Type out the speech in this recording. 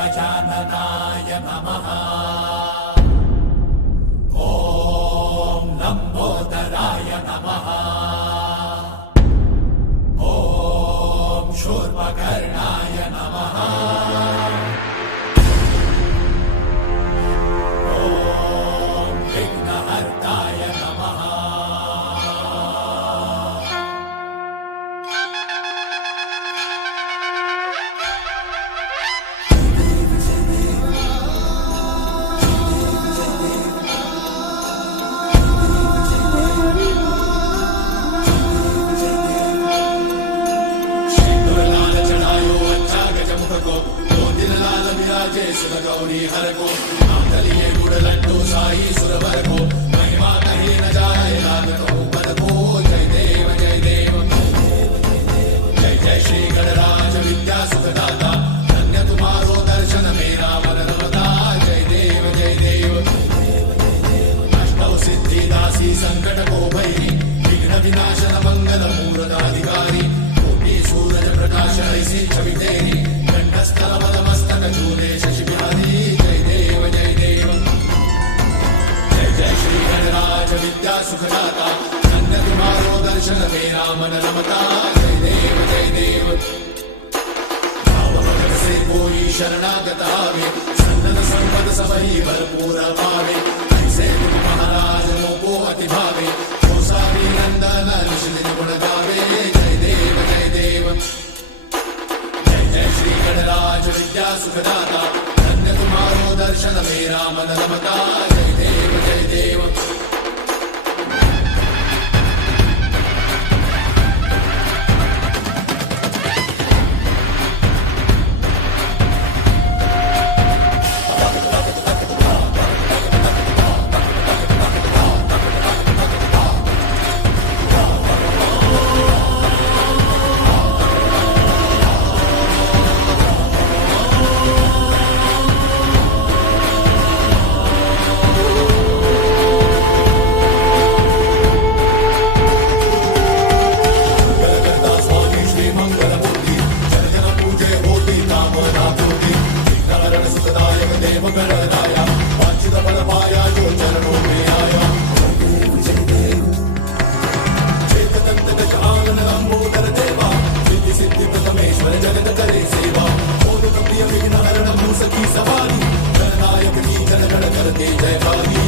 गजाननाय नमः। ॐ लम्बोदराय नमः। ॐ शूर्पकर्णाय नमः। ॐ विघ्नहर्ताय नमः। सुर गौरी हर को नामदलिए गुड़ लड्डू साई सुरवर को महिमा कहीं न जाए लागत हो पद को। जय देव जय देव जय जय श्री गणराज विद्या सुखदाता धन्य तुम्हारो दर्शन मेरा मन रमता। जय देव जय देव अष्टौ सिद्धि दासी संकट को भैरी विघ्न विनाशन मंगल मूर्धाधिकारी कोटि सूरज प्रकाश ऐसी छवि तेरी कंठस्थल पदमस्तक झूले शशि बिहारी। जय देव जय देव जय जय श्री गणराज विद्या सुखदाता धन्य तुम्हारो दर्शन मेरा मन रमता। जय देव जय देव भाव भगत से कोई शरणागत आवे सन्नत संपद सबही भरपूर पावे। ऐसे तुम महाराज को अति भावे जो सारी नंदन ऋषि गुण गावे। जय देव जय देव जय श्री गणराज विद्या सुखदाता धन्य तुम्हारो दर्शन मेरा मन रमता। जय देव जय देव सवारी गणनायक की गण गण करते जय भागी।